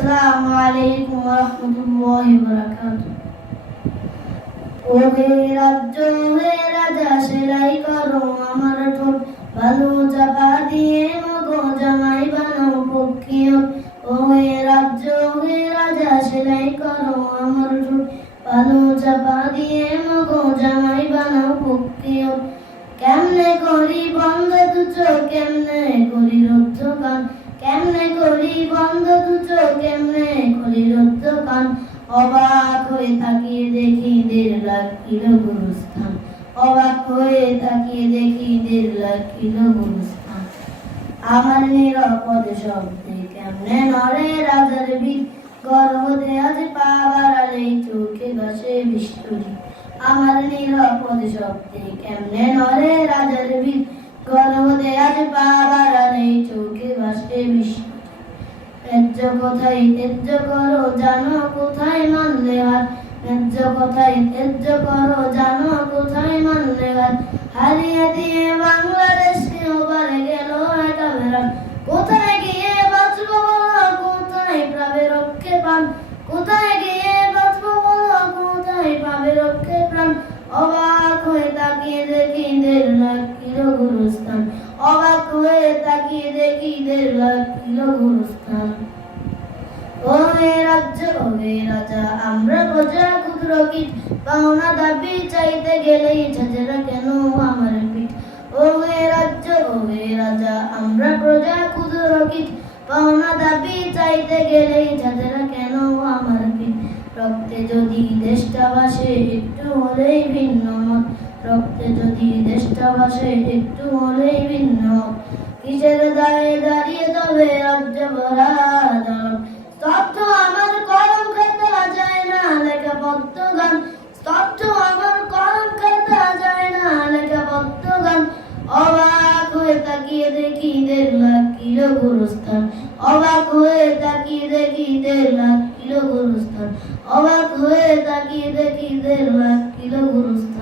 আলাইকুম ওয়া রাহমাতুল্লাহি ওয়া বারাকাতুহু ওহে রাজ্য হে রাজা সেলাই করো আমার ঠোঁট ভালো চাপা দিয়ে মগো জামাই বানাও পক্ষীয় ওহে রাজ্য হে রাজা সেলাই করো আমার ঠোঁট ভালো চাপা দিয়ে মগো জামাই বানাও পক্ষীয় কেমনে করি বন্ধ দুচো কেমনে করি কেমনে করি? বন্ধ দুচো কেমনে করি রুদ্ধ গান অবাক হয়ে তাকিয়ে দেখি দেড় লাখ কিলো গুরুস্থান। অবাক হয়ে তাকিয়ে দেখি দেড় লাখ কিলো গুরুস্থান। আমার নিরাপদ শব্দে কেমনে নরে রাজার বীর? গর্ভতে আজ পা বাড়ালে চোখে ভাসে বিষ্টুরি আমার নিরাপদ শব্দে কেমনে নরে রাজার বীর? গর্ভতে আজ পা রক্ষে প্রাণ? কোথায় গিয়ে বাঁচবো বলো, কোথায় পাবে রক্ষে প্রাণ? অবাক হয়ে তাকিয়ে দেখি দেড় লাখ কিলো গুরুস্থান। অবাক হয়ে তাকিয়ে দেখি দেড় গুরুস্থান ওহে রাজ্য, ওহে রাজা, আমরা প্রজা ক্ষুদ্র কীট, পাওনা দাবি চাইতে গেলেই ঝাঁঝরা কেন আমার পিঠ? ওহে রাজ্য, ওহে রাজা, আমরা প্রজা ক্ষুদ্র কীট, পাওনা দাবি চাইতে গেলেই ঝাঁঝরা কেন আমার পিঠ? রক্তে যদি দেশটা বাসে একটু হলেই ভিন্ন মত। রক্তে যদি দেশটা বাসে একটু হলেই ভিন্ন মত। কিসের দায়ে দাঁড়িয়ে তবে রাজ্য ভরা স্তব্ধ আমার কলম খাতা যায় না, লেখা পদ্ম গান স্তব্ধ আমার কলম খাতা যায় না, লেখা পদ্ম গান অবাক হয়ে তাকিয়ে দেখি দেড় লাখ কিলো গুরুস্থান। অবাক হয়ে তাকিয়ে দেখি দেড় লাখ কিলো গুরুস্থান। অবাক হয়ে তাকিয়ে দেখি দেড় লাখ কিলো গুরুস্থান।